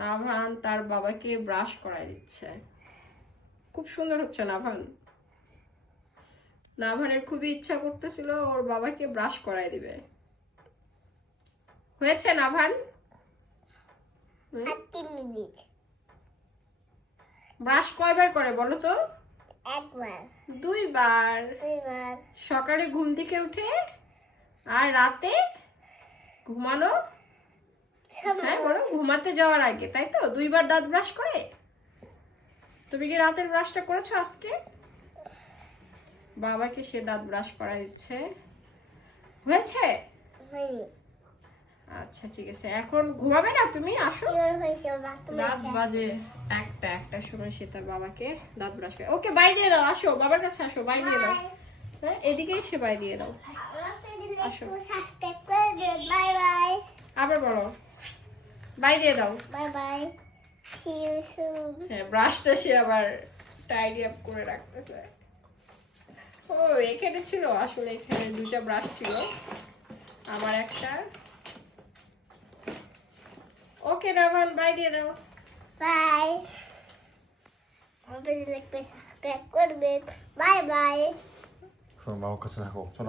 নাভান তার বাবাকে ব্রাশ করায় দিচ্ছে। খুব সুন্দর হচ্ছে নাভান। নাভানের খুবই ইচ্ছা করতেছিল ওর বাবাকে ব্রাশ করায় দিবে। হয়েছে নাভান? আর 3 মিনিট। ব্রাশ কয়বার করে বলো তো? একবার, 2 বার। 2 বার। সকালে ঘুম থেকে উঠে আর রাতে ঘুমানো, হ্যাঁ বলো, ঘুমাতে যাওয়ার আগে, তাই তো? 2 বার দাঁত ব্রাশ করে। তুমি কি রাতের ব্রাশটা করেছো আজকে? বাবাকে সে দাঁত ব্রাশ করা দিচ্ছে। হয়েছে? হয়নি। আচ্ছা ঠিক আছে, এখন ঘুমাবে না তুমি? আসো। কি হয়েছে বাথরুমে? দাঁত বাজে একটার সময় সে তার বাবাকে দাঁত ব্রাশ করে। ওকে বাই দিয়ে দাও, আসো বাবার কাছে আসো, বাই দিয়ে দাও। হ্যাঁ এদিকে এসে বাই দিয়ে দাও। আসো। সাবস্ক্রাইব করে দিন। Bye bye. আবার বলো, বাই দিয়ে দাও। Bye bye. See you soon. হ্যাঁ ব্রাশটা সে আবার টাইডি আপ করে রাখতেছে। ও এখানে ছিল, আসলে এখানে 2টা ব্রাশ ছিল, আমার একটা। ওকে নাভান বাই দিয়ে দাও। বাই। আমাদের সাবস্ক্রাইব করবেন। Bye bye. শোনো বাবার কাছে থাকো।